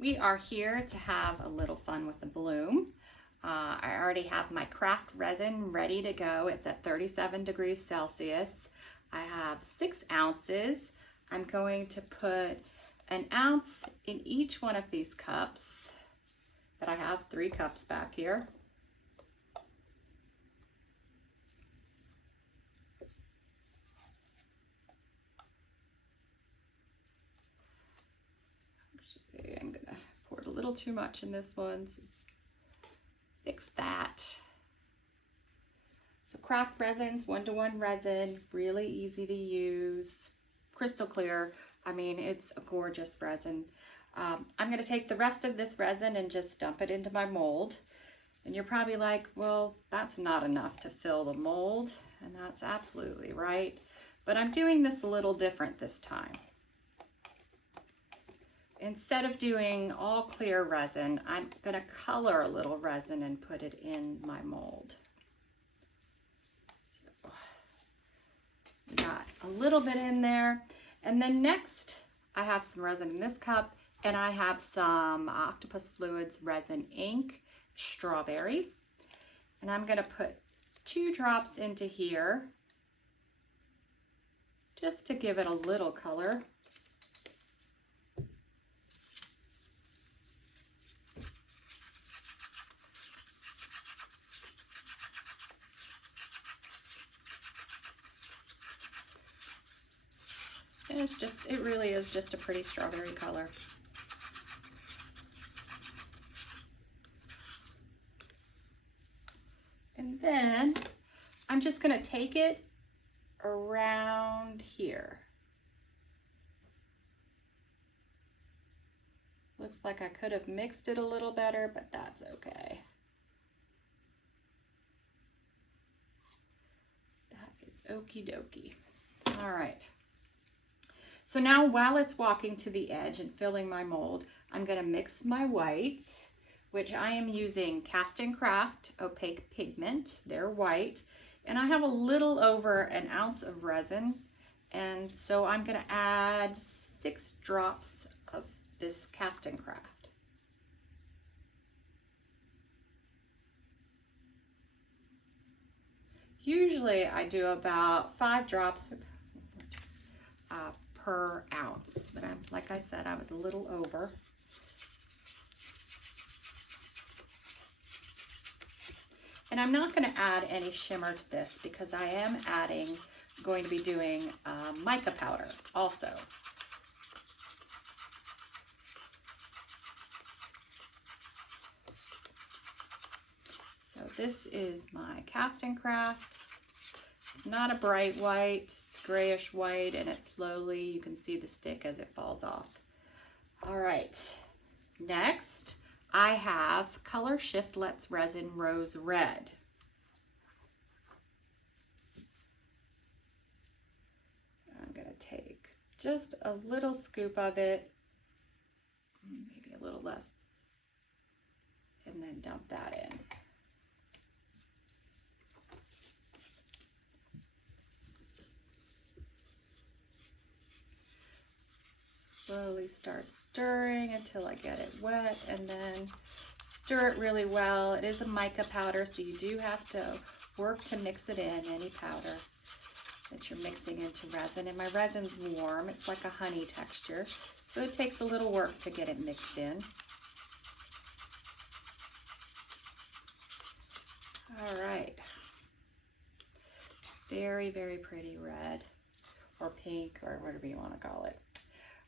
We are here to have a little fun with the bloom. I already have my craft resin ready to go. It's at 37 degrees Celsius. I have 6 ounces. I'm going to put an ounce in each one of these cups, but I have 3 cups back here. Actually, I'm gonna pour a little too much in this one. So fix that. So craft resins, 1-to-1 resin, really easy to use, crystal clear. I mean, it's a gorgeous resin. I'm gonna take the rest of this resin and just dump it into my mold. And you're probably like, well, that's not enough to fill the mold. And that's absolutely right. But I'm doing this a little different this time. Instead of doing all clear resin, I'm gonna color a little resin and put it in my mold. So, got a little bit in there. And then next, I have some resin in this cup, and I have some Octopus Fluids Resin Ink, Strawberry. And I'm gonna put 2 drops into here, just to give it a little color. And it really is just a pretty strawberry color. And then I'm just gonna take it around here. Looks like I could have mixed it a little better, but that's okay. That is okie dokie. All right. So now while it's walking to the edge and filling my mold, I'm gonna mix my whites, which I am using Cast and Craft Opaque Pigment. They're white. And I have a little over an ounce of resin. And so I'm gonna add 6 drops of this Cast and Craft. Usually I do about 5 drops per ounce, but like I said, I was a little over. And I'm not going to add any shimmer to this because I am going to be doing mica powder also. So this is my Cast and Craft. It's not a bright white, it's grayish white, and it's slowly, you can see the stick as it falls off. All right, next I have Color Shiftlets Resin Rose Red. I'm gonna take just a little scoop of it, maybe a little less, and then dump that in. Slowly start stirring until I get it wet, and then stir it really well. It is a mica powder, so you do have to work to mix it in, any powder that you're mixing into resin. And my resin's warm, it's like a honey texture, so it takes a little work to get it mixed in. All right, it's very, very pretty red or pink or whatever you want to call it.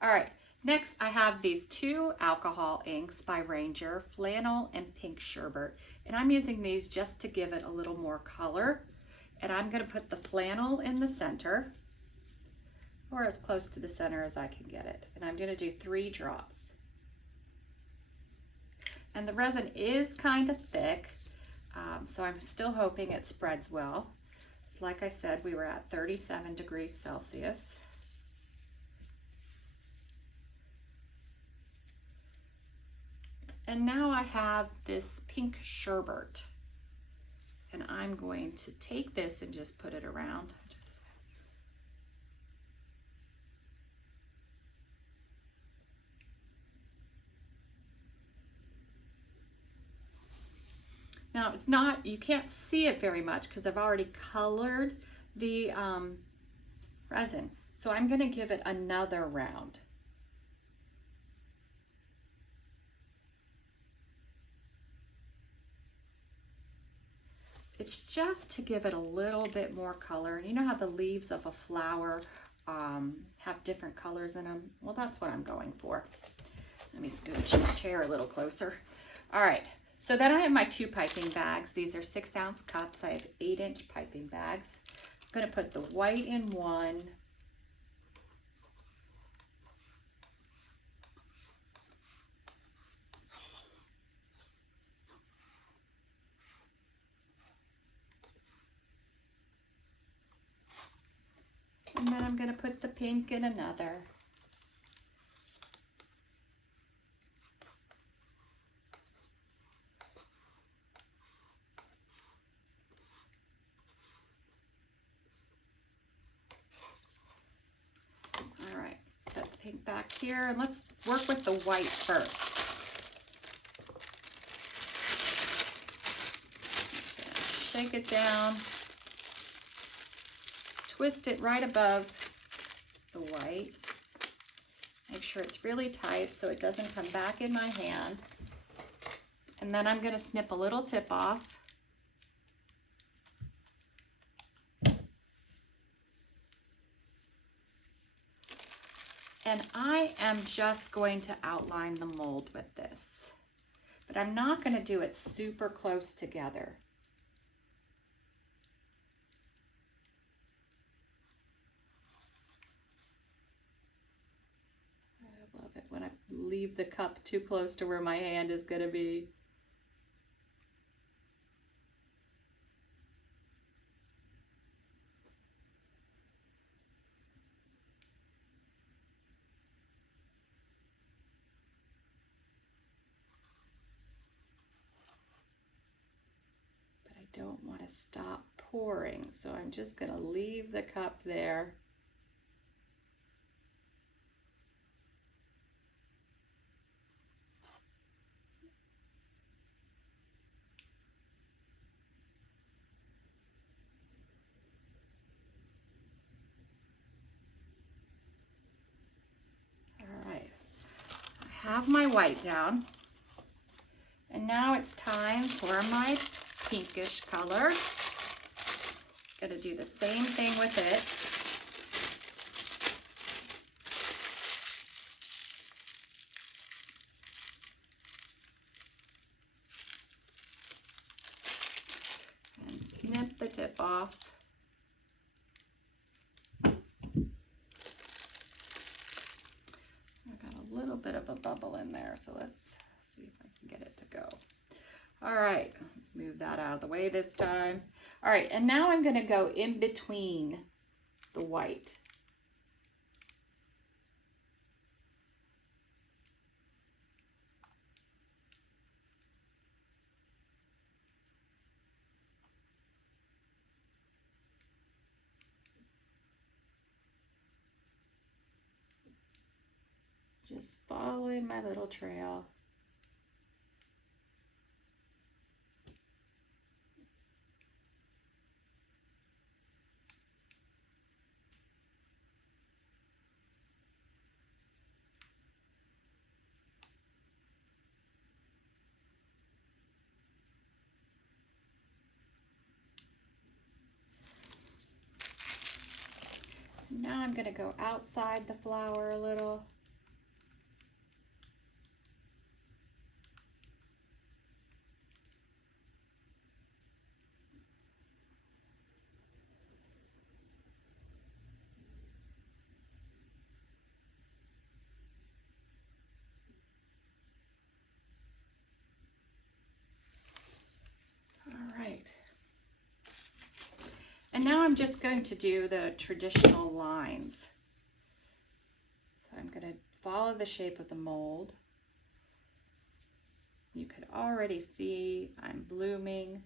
All right, next I have these 2 alcohol inks by Ranger, Flannel and Pink Sherbet. And I'm using these just to give it a little more color. And I'm gonna put the flannel in the center, or as close to the center as I can get it. And I'm gonna do 3 drops. And the resin is kind of thick, so I'm still hoping it spreads well. So like I said, we were at 37 degrees Celsius. And now I have this Pink Sherbet, and I'm going to take this and just put it around. Now it's not, you can't see it very much because I've already colored the resin. So I'm going to give it another round. It's just to give it a little bit more color. You know how the leaves of a flower have different colors in them? Well, that's what I'm going for. Let me scooch my chair a little closer. All right, so then I have my 2 piping bags. These are 6-ounce cups. I have 8-inch piping bags. I'm gonna put the white in one. And then I'm going to put the pink in another. All right, set the pink back here, and let's work with the white first. Just shake it down. Twist it right above the white. Make sure it's really tight so it doesn't come back in my hand. And then I'm going to snip a little tip off. And I am just going to outline the mold with this. But I'm not going to do it super close together. Love it when I leave the cup too close to where my hand is going to be. But I don't want to stop pouring, so I'm just going to leave the cup there. Have my white down, and now it's time for my pinkish color. Gonna do the same thing with it. And snip the tip off. Little bit of a bubble in there, so let's see if I can get it to go. All right, let's move that out of the way this time. All right, and now I'm going to go in between the white. Just following my little trail. Now I'm going to go outside the flower a little. And now I'm just going to do the traditional lines. So I'm going to follow the shape of the mold. You could already see I'm blooming.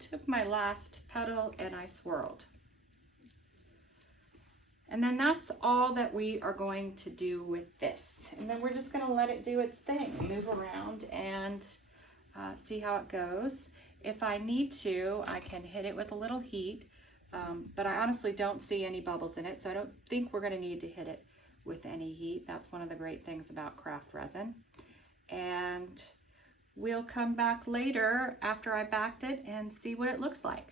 took my last petal and I swirled. And then that's all that we are going to do with this. And then we're just gonna let it do its thing, move around and see how it goes. If I need to, I can hit it with a little heat, but I honestly don't see any bubbles in it, so I don't think we're gonna need to hit it with any heat. That's one of the great things about craft resin. And we'll come back later after I backed it and see what it looks like.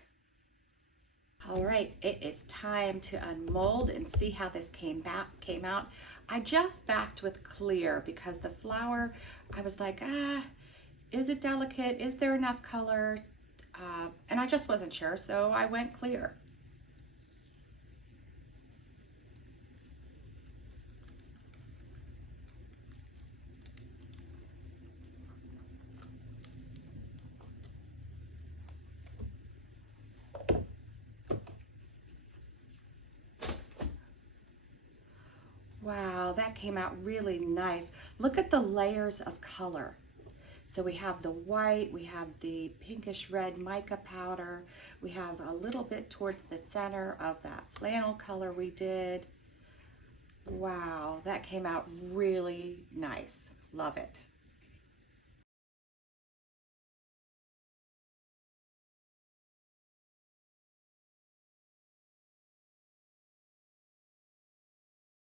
All right, it is time to unmold and see how this came out. I just backed with clear because the flower, I was like, is it delicate? Is there enough color? And I just wasn't sure, so I went clear. Wow, that came out really nice. Look at the layers of color. So we have the white, we have the pinkish red mica powder, we have a little bit towards the center of that flannel color we did. Wow, that came out really nice. Love it.